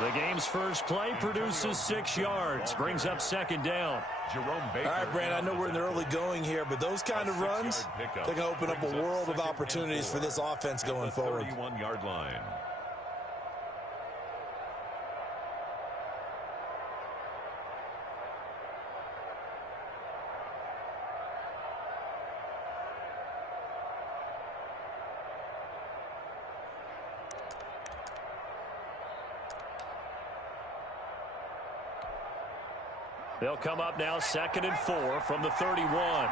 The game's first play produces 6 yards, brings up second down. All right, Brand, I know we're in the early going here, but those kind of runs, they can open up a world of opportunities for this offense going forward. 31-yard line. They'll come up now 2nd and 4 from the 31.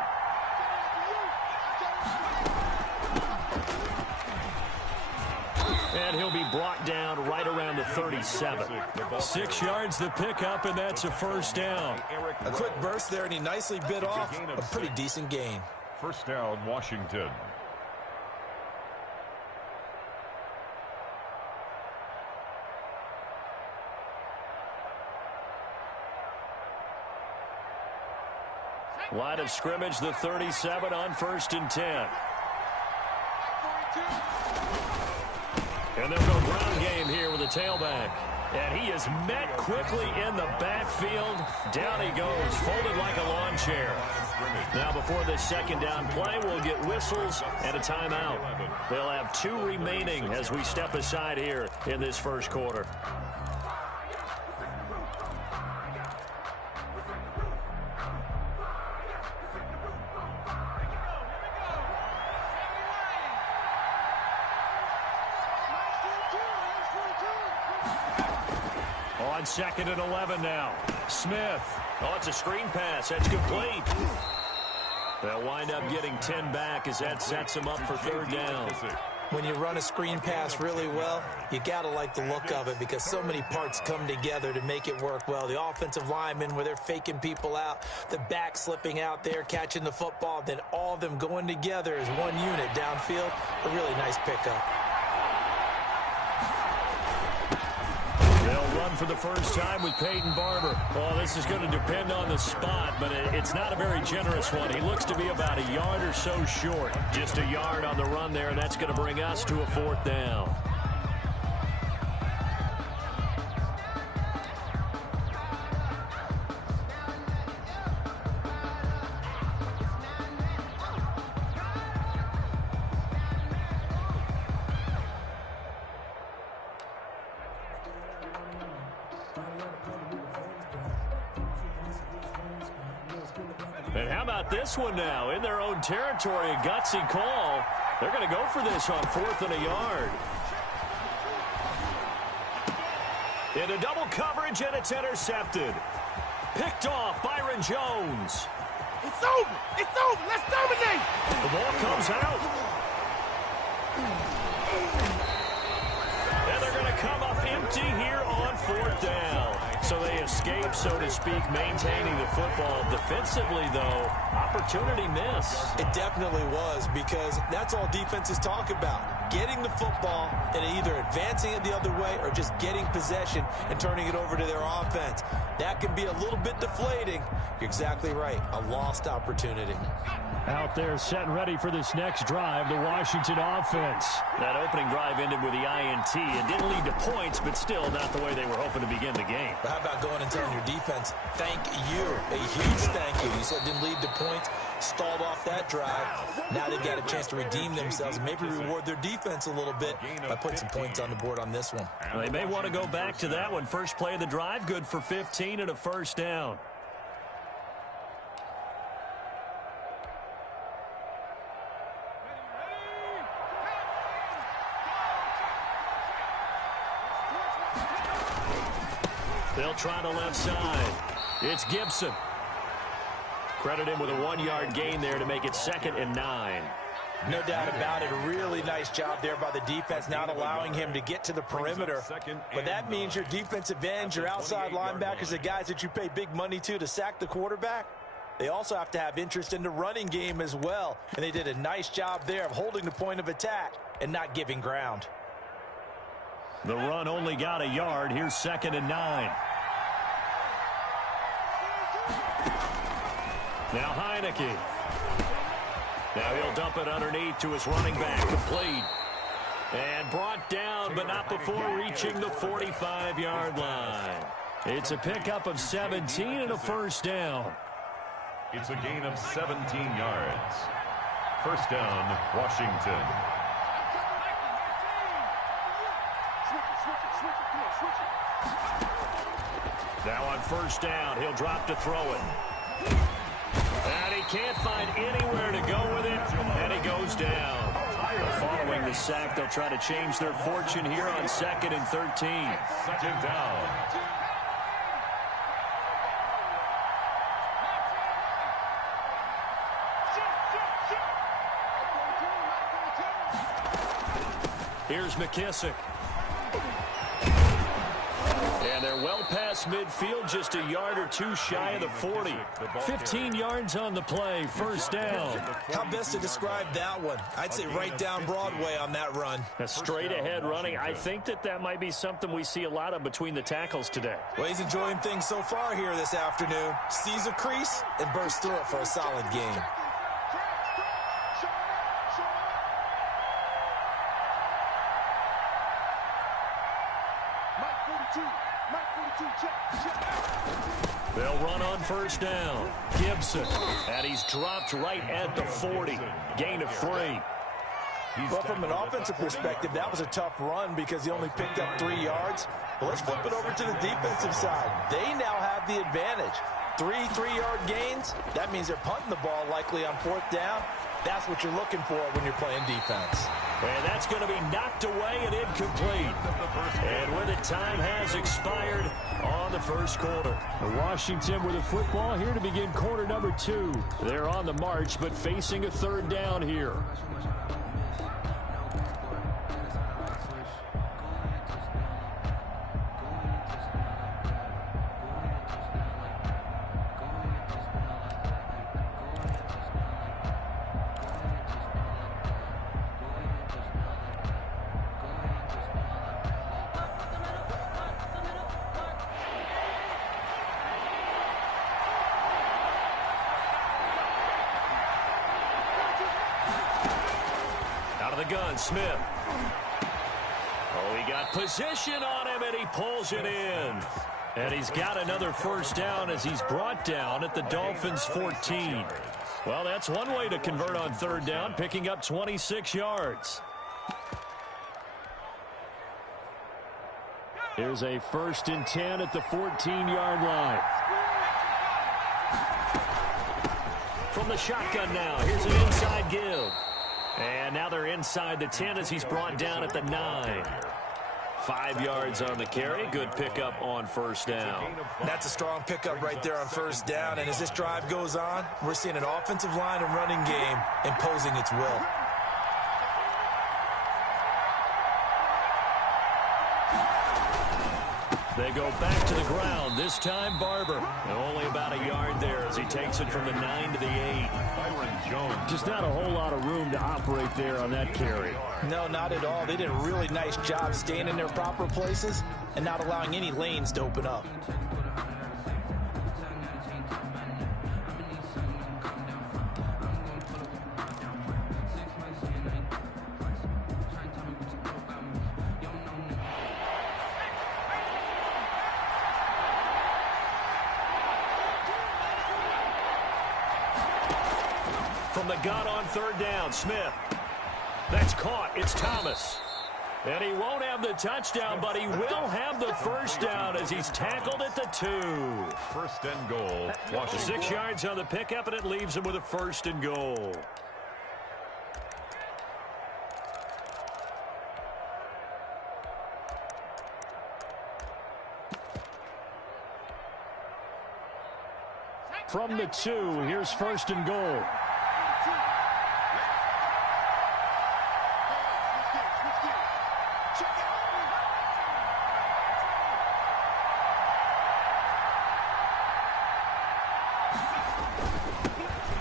And he'll be brought down right around the 37. 6 yards the pickup, and that's a first down. A quick burst there, and he nicely bit off a pretty decent gain. First down, Washington. Line of scrimmage, the 37 on 1st and 10. And they'll go ground game here with a tailback. And he is met quickly in the backfield. Down he goes, folded like a lawn chair. Now before this second down play, we'll get whistles and a timeout. They'll have 2 remaining as we step aside here in this first quarter. On 2nd and 11 now. Smith. Oh, it's a screen pass. That's complete. They'll wind up getting 10 back as that sets them up for 3rd down. When you run a screen pass really well, you got to like the look of it because so many parts come together to make it work well. The offensive linemen where they're faking people out, the back slipping out there, catching the football, then all of them going together as one unit downfield. A really nice pickup. They'll run for the first time with Peyton Barber. Well, this is going to depend on the spot, but it's not a very generous one. He looks to be about a yard or so short. Just a yard on the run there, and that's going to bring us to a 4th down. And how about this one now? In their own territory, a gutsy call. They're going to go for this on 4th and a yard. Into double coverage, and it's intercepted. Picked off, Byron Jones. It's over. It's over. Let's dominate. The ball comes out. And they're going to come up empty here on 4th down. So they escape, so to speak, maintaining the football. Defensively, though, opportunity miss. It definitely was because that's all defenses talk about. Getting the football and either advancing it the other way or just getting possession and turning it over to their offense. That can be a little bit deflating. You're exactly right. A lost opportunity. Out there set and ready for this next drive, the Washington offense. That opening drive ended with the INT. It didn't lead to points, but still not the way they were hoping to begin the game. But how about going and telling your defense, thank you, a huge thank you. You said it didn't lead to points, stalled off that drive. Now they've got a chance to redeem themselves and maybe reward their defense a little bit by putting some points on the board on this one. Well, they may want to go back to that one. First play of the drive, good for 15 and a first down. They'll try the left side. It's Gibson. Credit him with a 1-yard gain there to make it 2nd and 9. No doubt about it. A really nice job there by the defense, not allowing him to get to the perimeter. But that means your defensive ends, your outside linebackers, the guys that you pay big money to sack the quarterback, they also have to have interest in the running game as well. And they did a nice job there of holding the point of attack and not giving ground. The run only got a yard. Here's 2nd and 9. Now Heineke. Now he'll dump it underneath to his running back, complete. And brought down, but not before reaching the 45-yard line. It's a pickup of 17 and a first down. It's a gain of 17 yards. First down, Washington. Now on first down, he'll drop to throw it. And he can't find anywhere to go with it, and he goes down. Following the sack, they'll try to change their fortune here on 2nd and 13. Second down. Here's McKissick. And they're well past midfield, just a yard or two shy of the 40. 15 yards on the play, first down. How best to describe that one? I'd say right down Broadway on that run. A straight ahead running. I think that might be something we see a lot of between the tackles today. Well, he's enjoying things so far here this afternoon. Sees a crease and bursts through it for a solid gain. They'll run on first down. Gibson, and he's dropped right at the 40. Gain of 3. Well, from an offensive perspective, that was a tough run because he only picked up 3 yards. But let's flip it over to the defensive side. They now have the advantage. 3 3-yard gains. That means they're punting the ball likely on 4th down. That's what you're looking for when you're playing defense. And that's going to be knocked away and incomplete. And with it, time has expired on the first quarter. Washington with the football here to begin quarter number 2. They're on the march, but facing a third down here. The gun, Smith. Oh, he got position on him, and he pulls it in. And he's got another first down as he's brought down at the Dolphins' 14. Well, that's one way to convert on third down, picking up 26 yards. Here's a 1st and 10 at the 14-yard line. From the shotgun now, here's an inside give. And now they're inside the 10 as he's brought down at the 9. 5 yards on the carry. Good pickup on first down. That's a strong pickup right there on first down. And as this drive goes on, we're seeing an offensive line and running game imposing its will. They go back to the ground. This time Barber. And only about a yard there as he takes it from the 9 to the 8. Just not a whole lot of room to operate there on that carry. No, not at all. They did a really nice job staying in their proper places and not allowing any lanes to open up. From the gun on third down, Smith. That's caught. It's Thomas. And he won't have the touchdown, but he will have the first down as he's tackled at the 2. First and goal, Washington. 6 yards on the pickup, and it leaves him with a 1st and goal. From the 2, here's 1st and goal.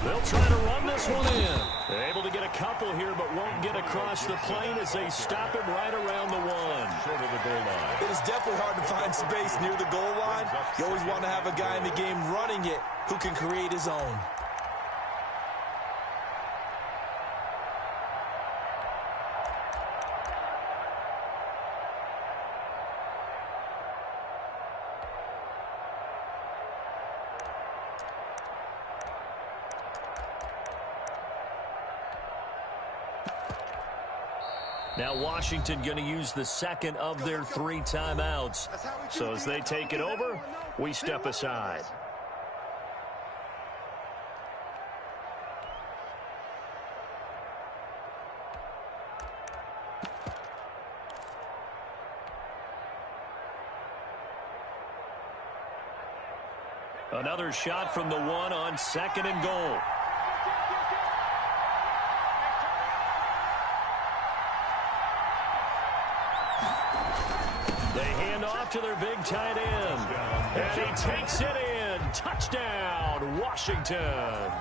They'll try to run this one in. They're able to get a couple here, but won't get across the plane as they stop him right around the 1. Short of the goal line. It is definitely hard to find space near the goal line. You always want to have a guy in the game running it who can create his own. Now Washington going to use the second of their 3 timeouts. So as they take it over, we step aside. Another shot from the 1 on 2nd and goal. They hand off to their big tight end. And he takes it in. Touchdown, Washington.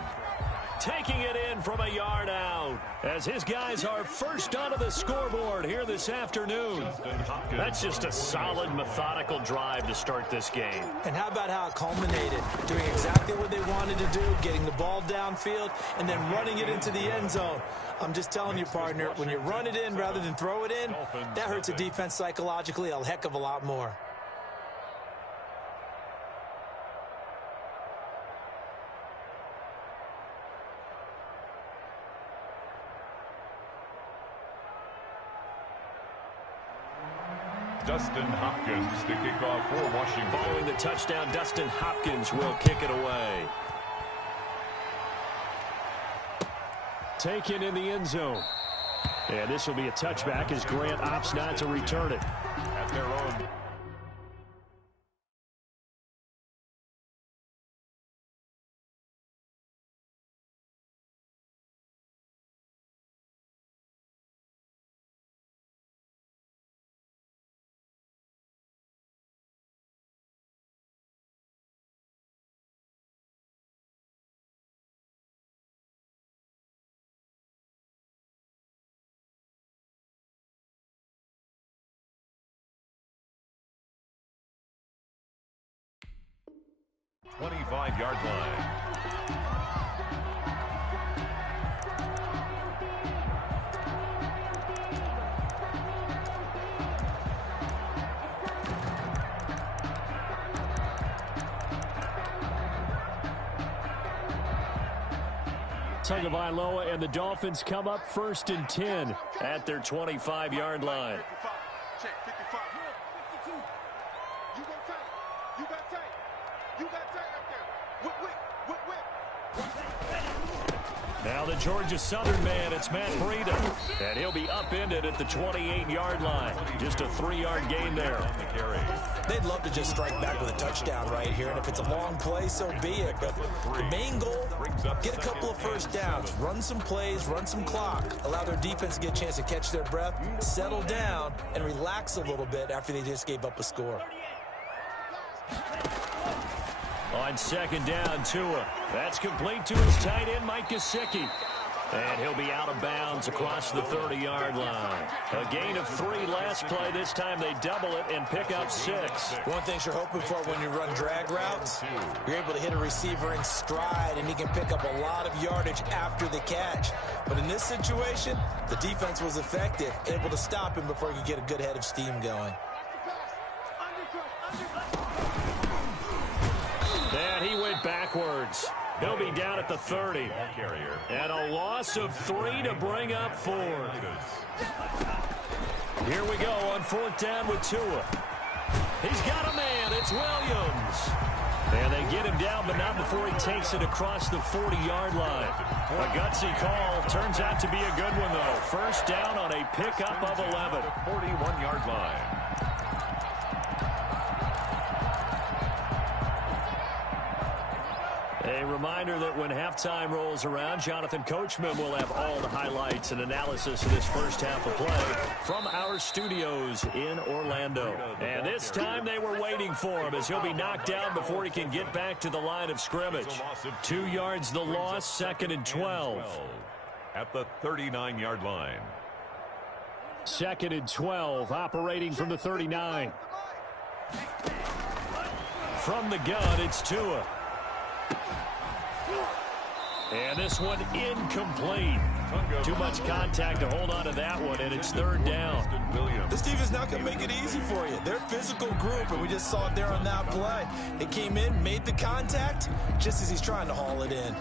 Taking it in from a yard out as his guys are first onto the scoreboard here this afternoon. That's just a solid, methodical drive to start this game. And how about how it culminated? Doing exactly what they wanted to do, getting the ball downfield, and then running it into the end zone. I'm just telling you, partner, when you run it in rather than throw it in, that hurts a defense psychologically a heck of a lot more. Dustin Hopkins to kick off for Washington. Following the touchdown, Dustin Hopkins will kick it away. Taken in the end zone. And this will be a touchback as Grant opts not to return it. At their own. Yard line. Tagovailoa and the Dolphins come up 1st and 10 at their 25-yard line. Check 55. 52. You go tight. You got tight. You got tight up there. Whip. Now the Georgia Southern man, it's Matt Breida. And he'll be upended at the 28-yard line. Just a 3-yard gain there. They'd love to just strike back with a touchdown right here, and if it's a long play, so be it. But the main goal, get a couple of first downs, run some plays, run some clock, allow their defense to get a chance to catch their breath, settle down, and relax a little bit after they just gave up a score. On 2nd down, Tua. That's complete to his tight end, Mike Gesicki. And he'll be out of bounds across the 30-yard line. A gain of 3 last play. This time they double it and pick up 6. One thing you're hoping for when you run drag routes, you're able to hit a receiver in stride, and he can pick up a lot of yardage after the catch. But in this situation, the defense was effective, able to stop him before he could get a good head of steam going. And he went backwards. He'll be down at the 30. And a loss of 3 to bring up 4. Here we go on 4th down with Tua. He's got a man. It's Williams. And they get him down, but not before he takes it across the 40-yard line. A gutsy call. Turns out to be a good one, though. First down on a pickup of 11. 41-yard line. A reminder that when halftime rolls around, Jonathan Coachman will have all the highlights and analysis of this first half of play from our studios in Orlando. And this time they were waiting for him as he'll be knocked down before he can get back to the line of scrimmage. 2 yards the loss, 2nd and 12. At the 39-yard line. 2nd and 12, operating from the 39. From the gun, it's Tua. And this one incomplete. Too much contact to hold on to that one, and it's 3rd down. This team is not going to make it easy for you. They're a physical group, and we just saw it there on that play. They came in, made the contact, just as he's trying to haul it in.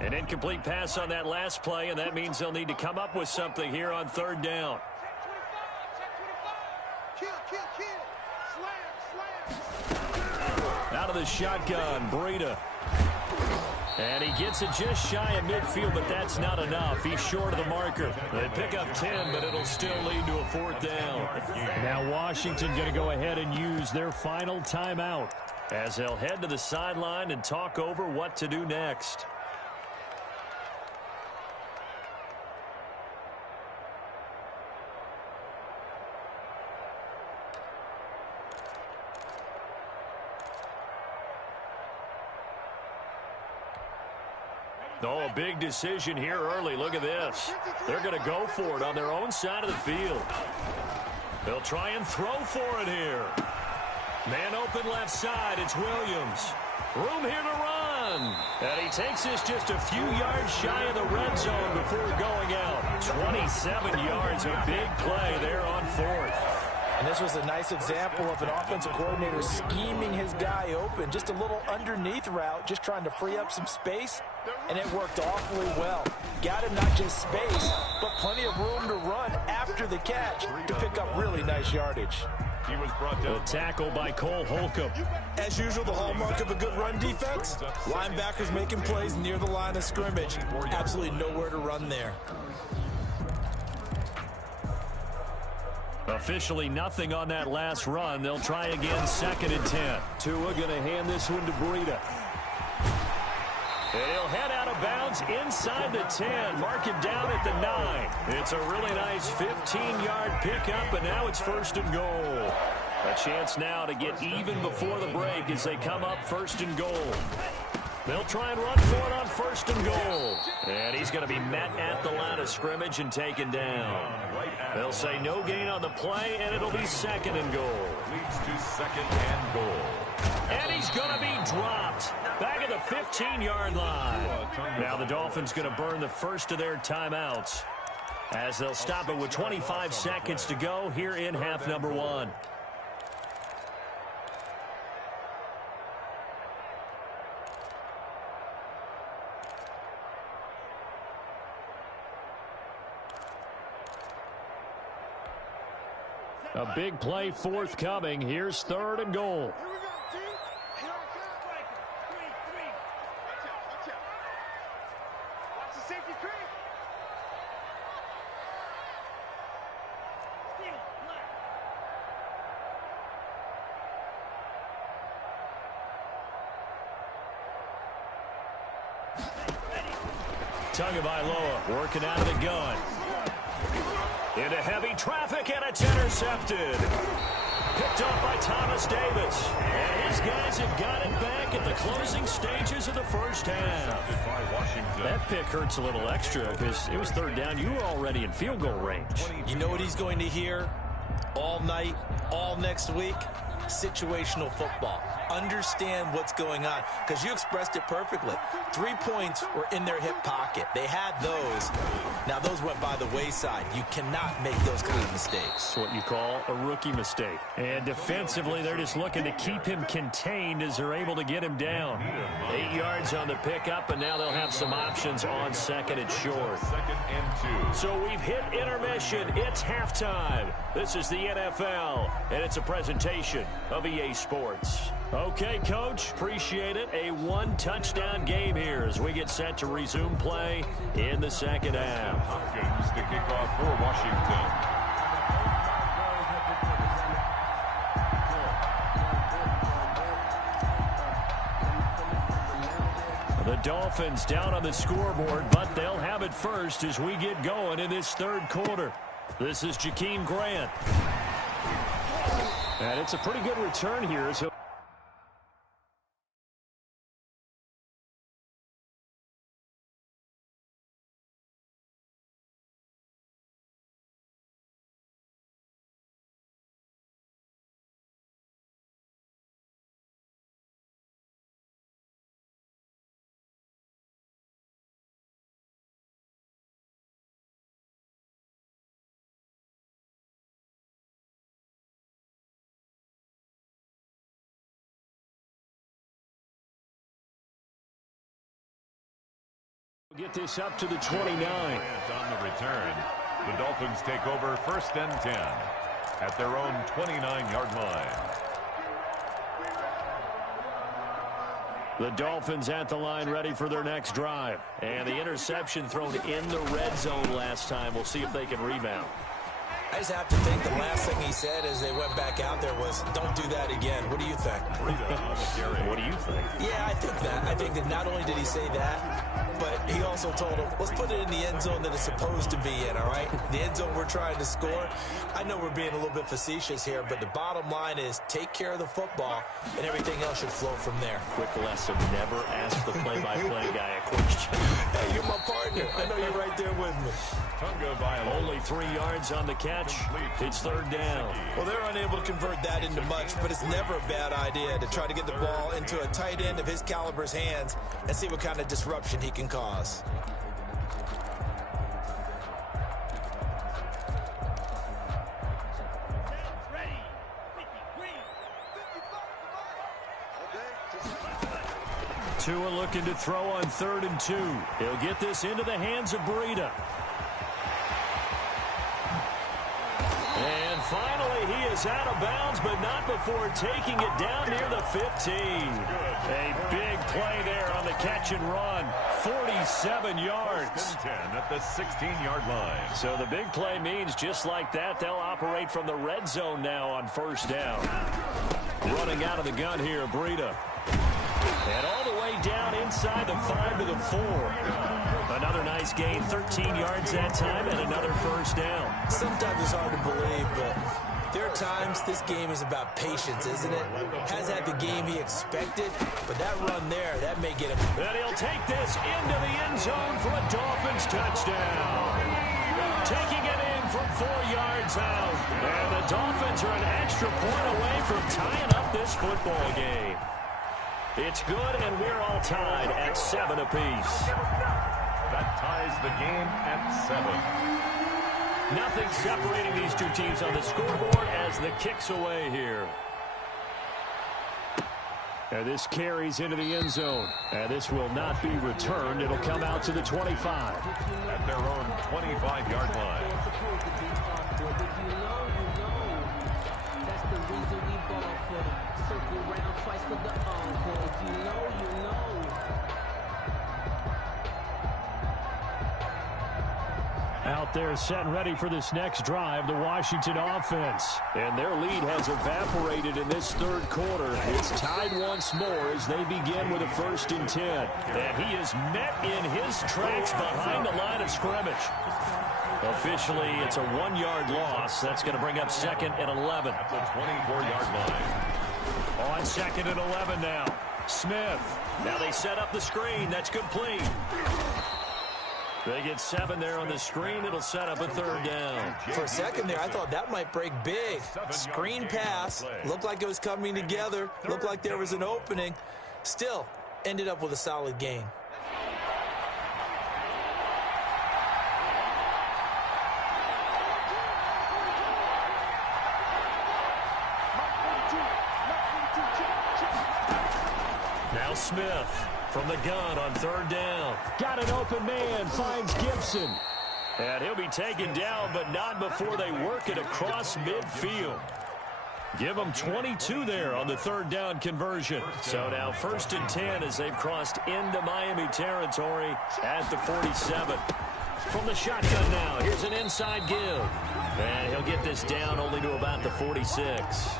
An incomplete pass on that last play, and that means they'll need to come up with something here on 3rd down. Kill. Slam. Out of the shotgun, Breida. And he gets it just shy of midfield, but that's not enough. He's short of the marker. They pick up 10, but it'll still lead to a 4th down. Now Washington going to go ahead and use their final timeout as they'll head to the sideline and talk over what to do next. Oh, a big decision here early. Look at this. They're going to go for it on their own side of the field. They'll try and throw for it here. Man open left side. It's Williams. Room here to run. And he takes this just a few yards shy of the red zone before going out. 27 yards. A big play there on 4th. And this was a nice example of an offensive coordinator scheming his guy open. Just a little underneath route, just trying to free up some space, and it worked awfully well. Got him not just space, but plenty of room to run after the catch to pick up really nice yardage. He was brought down. The tackle by Cole Holcomb. As usual, the hallmark of a good run defense, linebackers making plays near the line of scrimmage. Absolutely nowhere to run there. Officially nothing on that last run. They'll try again, 2nd and 10. Tua going to hand this one to Breida. And he'll head out of bounds inside the 10. Mark him down at the 9. It's a really nice 15-yard pickup, and now it's 1st and goal. A chance now to get even before the break as they come up 1st and goal. They'll try and run for it on 1st and goal. And he's going to be met at the line of scrimmage and taken down. They'll say no gain on the play, and it'll be 2nd and goal. Leads to 2nd and goal. And he's going to be dropped back at the 15-yard line. Now the Dolphins going to burn the first of their timeouts as they'll stop it with 25 seconds to go here in half number 1. A big play forthcoming. Here's 3rd and goal. Here we go, D. Here I come. 3. Watch out. Watch the safety creep. Tagovailoa working out of the gun. Into heavy traffic, and it's intercepted. Picked up by Thomas Davis. And his guys have got it back at the closing stages of the first half. That pick hurts a little extra because it was 3rd down. You were already in field goal range. You know what he's going to hear all night, all next week? Situational football. Understand what's going on, because you expressed it perfectly. 3 points were in their hip pocket. They had those. Now those went by the wayside. You cannot make those kind of mistakes. It's what you call a rookie mistake. And defensively, they're just looking to keep him contained as they're able to get him down. 8 yards on the pickup, and now they'll have some options on 2nd and short. 2nd and 2. So we've hit intermission. It's halftime. This is the NFL, and it's a presentation of EA Sports. Okay, Coach, appreciate it. A 1-touchdown game here as we get set to resume play in the 2nd half. Hopkins to kick off for Washington. The Dolphins down on the scoreboard, but they'll have it first as we get going in this 3rd quarter. This is Jakeem Grant. And it's a pretty good return here. So get this up to the 29. On the return, the Dolphins take over 1st and 10. at their own 29-yard line. The Dolphins at the line ready for their next drive. And the interception thrown in the red zone last time. We'll see if they can rebound. I just have to think the last thing he said as they went back out there was, don't do that again. What do you think? What do you think? Yeah, I think that. I think that not only did he say that, but he also told him, let's put it in the end zone that it's supposed to be in, all right? The end zone we're trying to score. I know we're being a little bit facetious here, but the bottom line is take care of the football, and everything else should flow from there. Quick lesson, never ask the play-by-play guy a question. Hey, you're my partner. I know you're right there with me. Only 3 yards on the catch. It's third down. Well, they're unable to convert that into much, but it's never a bad idea to try to get the ball into a tight end of his caliber's hands and see what kind of disruption he can cause. Tua looking to throw on 3rd and 2. He'll get this into the hands of Breida. And finally, he is out of bounds, but not before taking it down near the 15. A big play there on the catch and run. 47 yards. 10 at the 16-yard line. So the big play means just like that, they'll operate from the red zone now on first down. Running out of the gun here, Breida. And all the way down inside the 5 to the 4. Another nice gain, 13 yards that time, and another first down. Sometimes it's hard to believe, but there are times this game is about patience, isn't it? Has had the game he expected, but that run there, that may get him. And he'll take this into the end zone for a Dolphins touchdown. Taking it in from 4 yards out. And the Dolphins are an extra point away from tying up this football game. It's good, and we're all tied at 7 apiece. That ties the game at 7. Nothing separating these two teams on the scoreboard as the kick's away here. And this carries into the end zone. And this will not be returned. It'll come out to the 25. At their own 25-yard line. That's the reason we ball for them. Circle round twice for the encore. You know. Out there set and ready for this next drive, the Washington offense. And their lead has evaporated in this third quarter. It's tied once more as they begin with a 1st and 10. And he is met in his tracks behind the line of scrimmage. Officially, it's a 1-yard loss. That's going to bring up 2nd and 11. At the 24-yard line. On 2nd and 11 now. Smith. Now they set up the screen. That's complete. They get 7 there on the screen. It'll set up a 3rd down. For a second there, I thought that might break big. Screen pass. Looked like it was coming together. Looked like there was an opening. Still, ended up with a solid gain. Now Smith from the gun on 3rd down. Got an open man, finds Gibson. And he'll be taken down, but not before they work it across midfield. Give them 22 there on the 3rd down conversion. So now 1st and 10 as they've crossed into Miami territory at the 47. From the shotgun now, here's an inside give. And he'll get this down only to about the 46.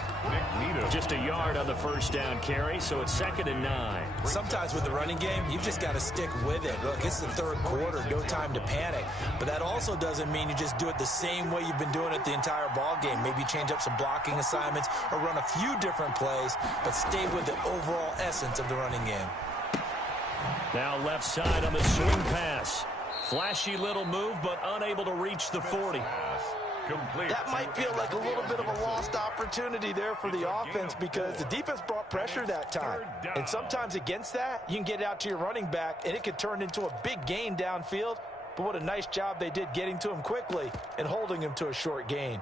Just a yard on the 1st down carry, so it's 2nd and 9. Sometimes with the running game, you've just got to stick with it. Look, it's the 3rd quarter, no time to panic. But that also doesn't mean you just do it the same way you've been doing it the entire ball game. Maybe change up some blocking assignments or run a few different plays, but stay with the overall essence of the running game. Now left side on the swing pass. Flashy little move, but unable to reach the 40. Complete. That might feel like a little bit of a lost opportunity there for the offense because the defense brought pressure that time. And sometimes against that, you can get out to your running back, and it could turn into a big gain downfield. But what a nice job they did getting to him quickly and holding him to a short gain.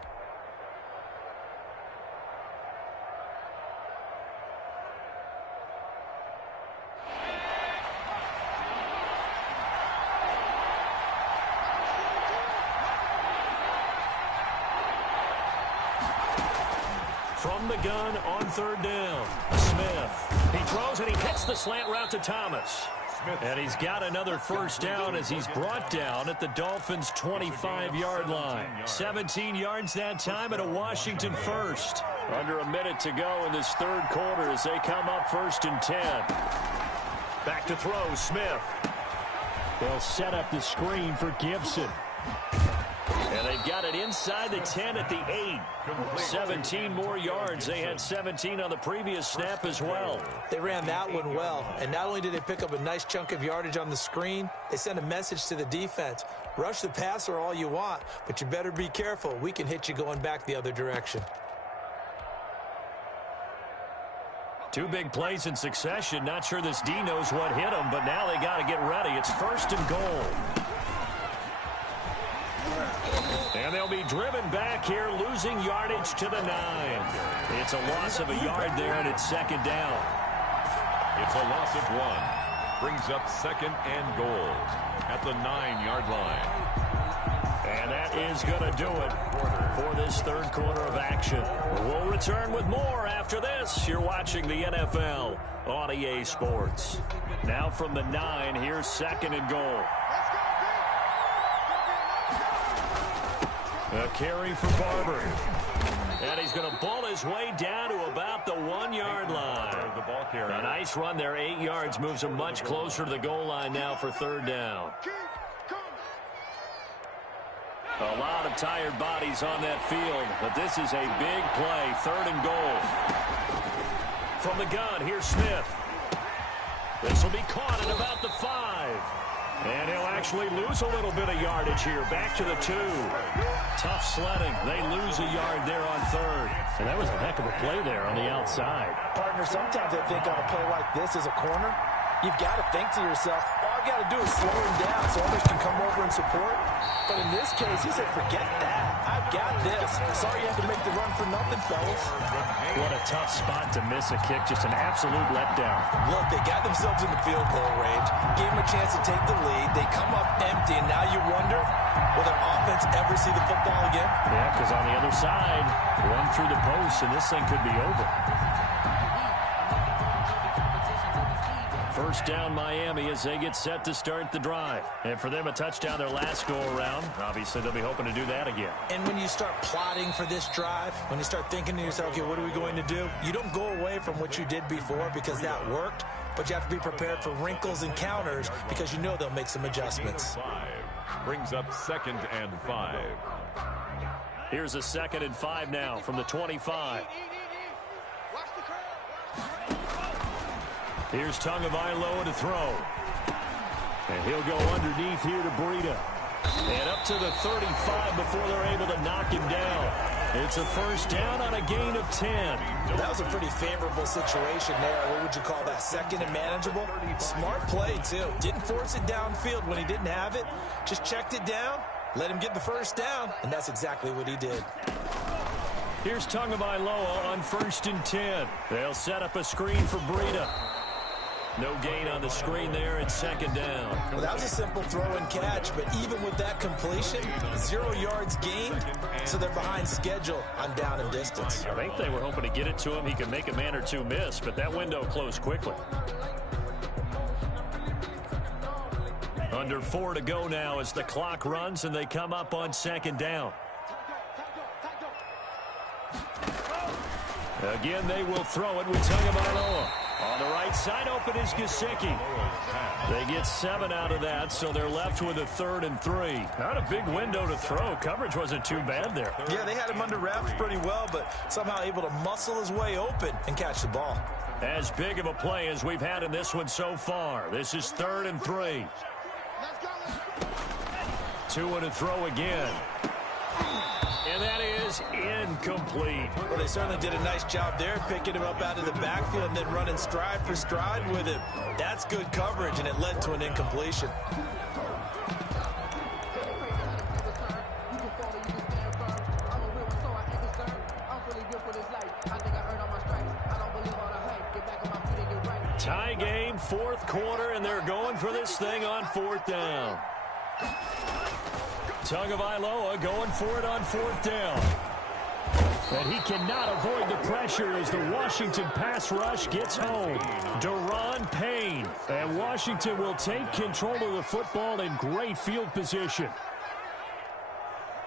From the gun on third down, Smith. He throws and he hits the slant route to Thomas. And he's got another first down as he's brought down at the Dolphins' 25-yard line. 17 yards that time and a Washington first. Under a minute to go in this third quarter as they come up 1st and 10. Back to throw, Smith. They'll set up the screen for Gibson. And they've got it inside the 10 at the 8. 17 more yards. They had 17 on the previous snap as well. They ran that one well, and not only did they pick up a nice chunk of yardage on the screen, they sent a message to the defense. Rush the passer all you want, but you better be careful. We can hit you going back the other direction. 2 big plays in succession. Not sure this D knows what hit them, but now they got to get ready. It's 1st and goal. And they'll be driven back here, losing yardage to the 9. It's a loss of a yard there, and it's 2nd down. It's a loss of 1. Brings up 2nd and goal at the 9-yard line. And that is going to do it for this third quarter of action. We'll return with more after this. You're watching the NFL on EA Sports. Now from the 9, here's 2nd and goal. A carry for Barber. And he's going to ball his way down to about the 1-yard line. A nice run there, 8 yards, moves him much closer to the goal line now for 3rd down. A lot of tired bodies on that field, but this is a big play, 3rd and goal. From the gun, here's Smith. This will be caught at about the 5. And he'll actually lose a little bit of yardage here. Back to the 2. Tough sledding. They lose a yard there on 3rd. And that was a heck of a play there on the outside. Partner, sometimes I think on a play like this as a corner, you've got to think to yourself, all I got to do is slow him down so others can come over and support. But in this case, he said, forget that. I've got this. Sorry you had to make the run for nothing, fellas. What a tough spot to miss a kick. Just an absolute letdown. Look, they got themselves in the field goal range, gave them a chance to take the lead. They come up empty, and now you wonder, will their offense ever see the football again? Yeah, because on the other side, run through the post, and this thing could be over. First down Miami as they get set to start the drive. And for them, a touchdown their last go-around. Obviously, they'll be hoping to do that again. And when you start plotting for this drive, when you start thinking to yourself, okay, what are we going to do? You don't go away from what you did before because that worked, but you have to be prepared for wrinkles and counters because you know they'll make some adjustments. 5 brings up 2nd and 5. Here's a 2nd and 5 now from the 25. Here's Tagovailoa to throw. And he'll go underneath here to Breida. And up to the 35 before they're able to knock him down. It's a first down on a gain of 10. That was a pretty favorable situation there. What would you call that? 2nd and manageable? Smart play, too. Didn't force it downfield when he didn't have it. Just checked it down, let him get the first down, and that's exactly what he did. Here's Tagovailoa on 1st and 10. They'll set up a screen for Breida. No gain on the screen there at 2nd down. Well, that was a simple throw and catch, but even with that completion, 0 yards gained, so they're behind schedule on down and distance. I think they were hoping to get it to him. He could make a man or two miss, but that window closed quickly. Under 4 to go now as the clock runs and they come up on 2nd down. Again, they will throw it with Tagovailoa. On the right side, open is Gesicki. They get 7 out of that, so they're left with a 3rd and 3. Not a big window to throw. Coverage wasn't too bad there. Yeah, they had him under wraps pretty well, but somehow able to muscle his way open and catch the ball. As big of a play as we've had in this one so far. This is 3rd and 3. 2 and a throw again. And that is incomplete. Well, they certainly did a nice job there, picking him up out of the backfield and then running stride for stride with him. That's good coverage, and it led to an incompletion. Tie game, 4th quarter, and they're going for this thing on 4th down. Tagovailoa going for it on 4th down. And he cannot avoid the pressure as the Washington pass rush gets home. Daron Payne. And Washington will take control of the football in great field position.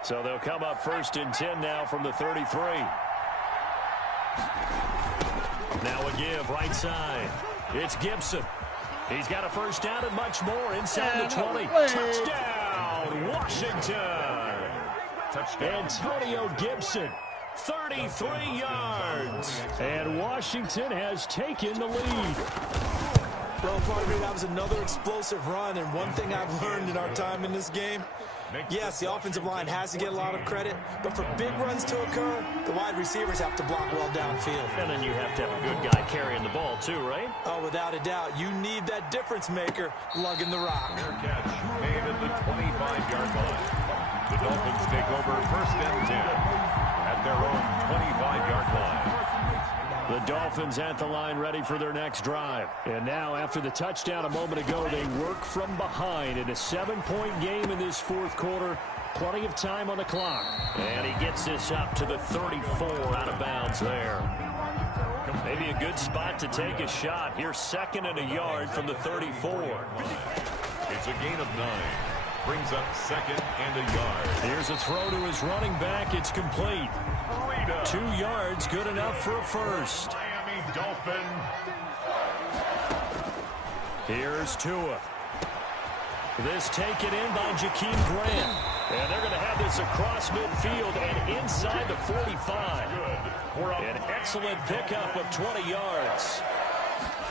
So they'll come up 1st and 10 now from the 33. Now a give right side. It's Gibson. He's got a first down and much more inside the 20. Touchdown, Washington. Touchdown. Antonio Gibson, 33 yards. And Washington has taken the lead. Well, partner, that was another explosive run, and one thing I've learned in our time in this game, yes, the offensive line has to get a lot of credit, but for big runs to occur, the wide receivers have to block well downfield. And then you have to have a good guy carrying the ball too, right? Oh, without a doubt. You need that difference maker lugging the rock. Their catch made at the 25-yard line. The Dolphins take over 1st and 10 at their own 25-yard line. The Dolphins at the line ready for their next drive. And now after the touchdown a moment ago, they work from behind in a 7-point game in this 4th quarter. Plenty of time on the clock. And he gets this up to the 34 out of bounds there. Maybe a good spot to take a shot. Here 2nd and a yard from the 34. It's a gain of 9. Brings up 2nd and a yard. Here's a throw to his running back. It's complete. 2 yards, good enough for a first. Miami Dolphin. Here's Tua. This taken in by Jakeem Grant. And they're going to have this across midfield and inside the 45. An excellent pickup of 20 yards.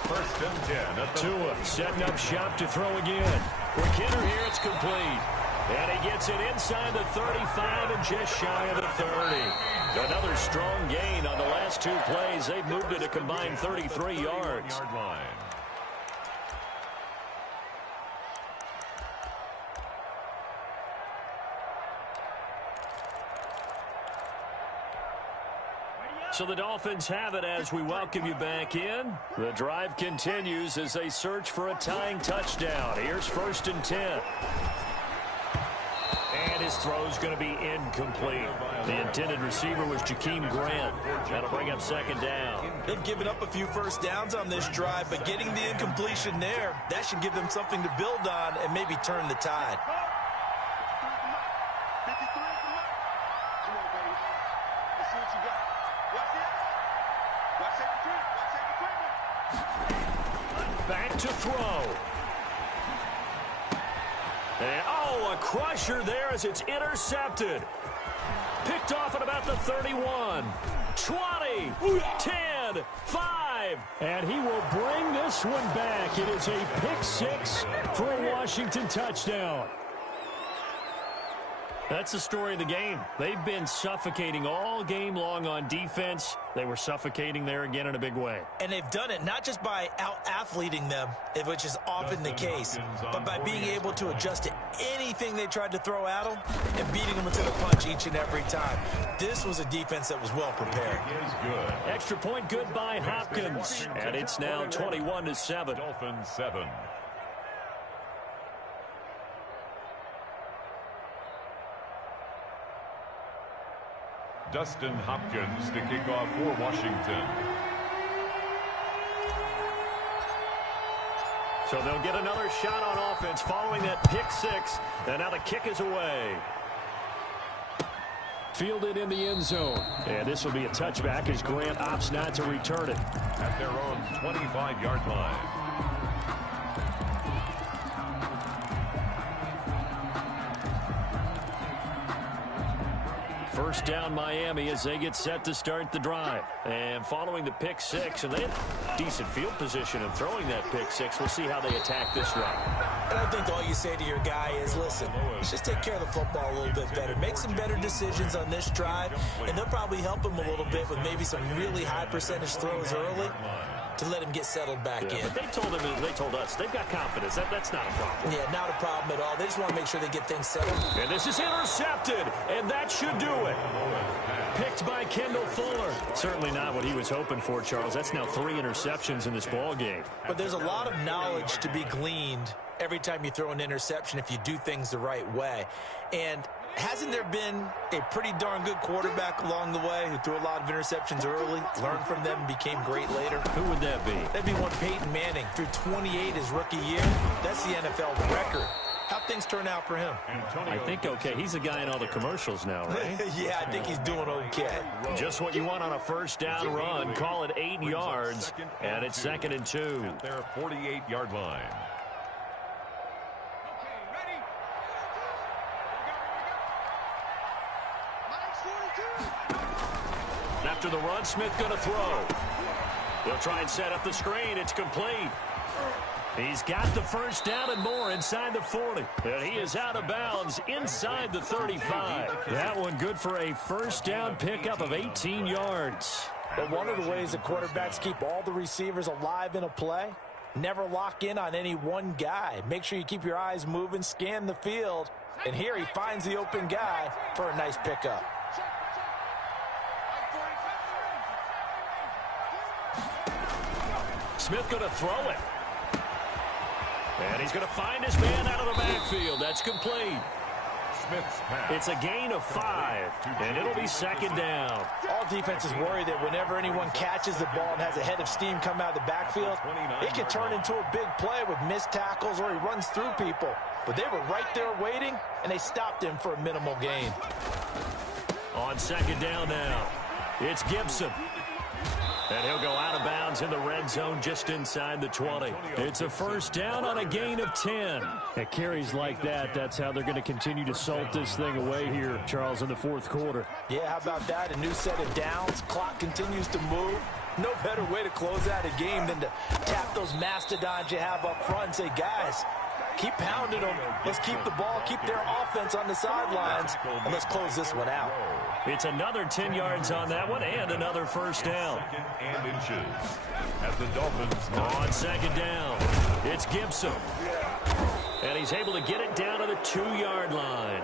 1st and 10 at the Tua setting up shop to throw again. For Kidder here, it's complete. And he gets it inside the 35 and just shy of the 30. Another strong gain on the last 2 plays. They've moved it a combined 33 yards. So the Dolphins have it as we welcome you back in. The drive continues as they search for a tying touchdown. Here's 1st and 10. And his throw's going to be incomplete. The intended receiver was Jakeem Grant. That'll bring up 2nd down. They've given up a few first downs on this drive, but getting the incompletion there, that should give them something to build on and maybe turn the tide. Back to throw. And, a crusher there as it's intercepted. Picked off at about the 31. 20, 10, 5. And he will bring this one back. It is a pick 6 for a Washington touchdown. That's the story of the game. They've been suffocating all game long on defense. They were suffocating there again in a big way. And they've done it not just by out-athleting them, which is often the case, but by being able to adjust to anything they tried to throw at them and beating them to the punch each and every time. This was a defense that was well prepared. Extra point good by Hopkins. And it's now 21-7. Dolphins 7. Dustin Hopkins to kick off for Washington. So they'll get another shot on offense following that pick 6. And now the kick is away. Fielded in the end zone. And this will be a touchback as Grant opts not to return it. At their own 25-yard line. First down Miami as they get set to start the drive. And following the pick 6, and they had decent field position in throwing that pick 6. We'll see how they attack this drive. And I think all you say to your guy is, listen, let's just take care of the football a little bit better. Make some better decisions on this drive, and they'll probably help him a little bit with maybe some really high percentage throws early to let him get settled back in. But they told us they've got confidence. That's not a problem. Yeah, not a problem at all. They just want to make sure they get things settled. And this is intercepted, and that should do it. Picked by Kendall Fuller. Certainly not what he was hoping for, Charles. That's now 3 interceptions in this ball game. But there's a lot of knowledge to be gleaned every time you throw an interception if you do things the right way. And Hasn't there been a pretty darn good quarterback along the way who threw a lot of interceptions early, learned from them, and became great later? Who would that be? That'd be one Peyton Manning. Threw 28 his rookie year. That's the NFL record. How'd things turn out for him? I think okay. He's a guy in all the commercials now, right? Yeah, I think he's doing okay. Just what you want on a first down run. Call it 8 yards, and it's 2nd and 2. At their 48-yard line. After the run, Smith going to throw. He'll try and set up the screen. It's complete. He's got the first down and more inside the 40. And he is out of bounds inside the 35. That one good for a first down pickup of 18 yards. But one of the ways that quarterbacks keep all the receivers alive in a play, never lock in on any one guy. Make sure you keep your eyes moving, scan the field. And here he finds the open guy for a nice pickup. Smith going to throw it. And he's going to find his man out of the backfield. That's complete. Smith's pass. It's a gain of 5, and it'll be 2nd down. All defenses worry that whenever anyone catches the ball and has a head of steam come out of the backfield, it can turn into a big play with missed tackles or he runs through people. But they were right there waiting, and they stopped him for a minimal gain. On 2nd down now, it's Gibson. And he'll go out of bounds in the red zone just inside the 20. It's a first down on a gain of 10. At carries like that, that's how they're going to continue to salt this thing away here, Charles, in the 4th quarter. Yeah, how about that? A new set of downs. Clock continues to move. No better way to close out a game than to tap those mastodons you have up front and say, guys, keep pounding them. Let's keep the ball, keep their offense on the sidelines, and let's close this one out. It's another 10 yards on that one and another first down. 2nd and inches. As the Dolphins on 2nd down, it's Gibson. And he's able to get it down to the 2-yard line.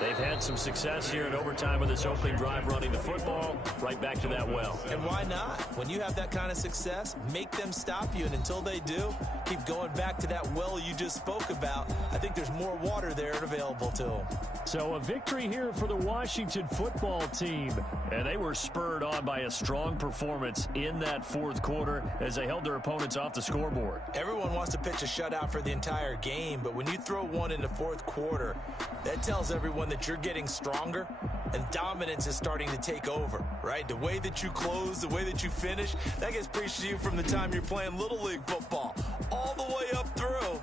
They've had some success here in overtime with this opening drive running the football. Right back to that well. And why not? When you have that kind of success, make them stop you. And until they do, keep going back to that well you just spoke about. I think there's more water there available to them. So a victory here for the Washington football team. And they were spurred on by a strong performance in that 4th quarter as they held their opponents off the scoreboard. Everyone wants to pitch a shutout for the entire game, but when you throw one in the 4th quarter, that tells everyone that you're getting stronger and dominance is starting to take over, right? The way that you close, the way that you finish, that gets preached to you from the time you're playing Little League football all the way up through.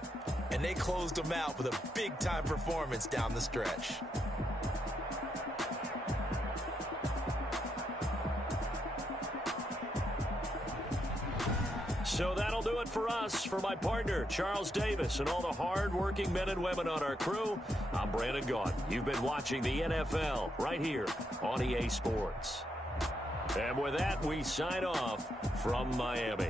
And they closed them out with a big-time performance down the stretch. So that'll do it for us. For my partner, Charles Davis, and all the hard-working men and women on our crew, I'm Brandon Gaudin. You've been watching the NFL right here on EA Sports. And with that, we sign off from Miami.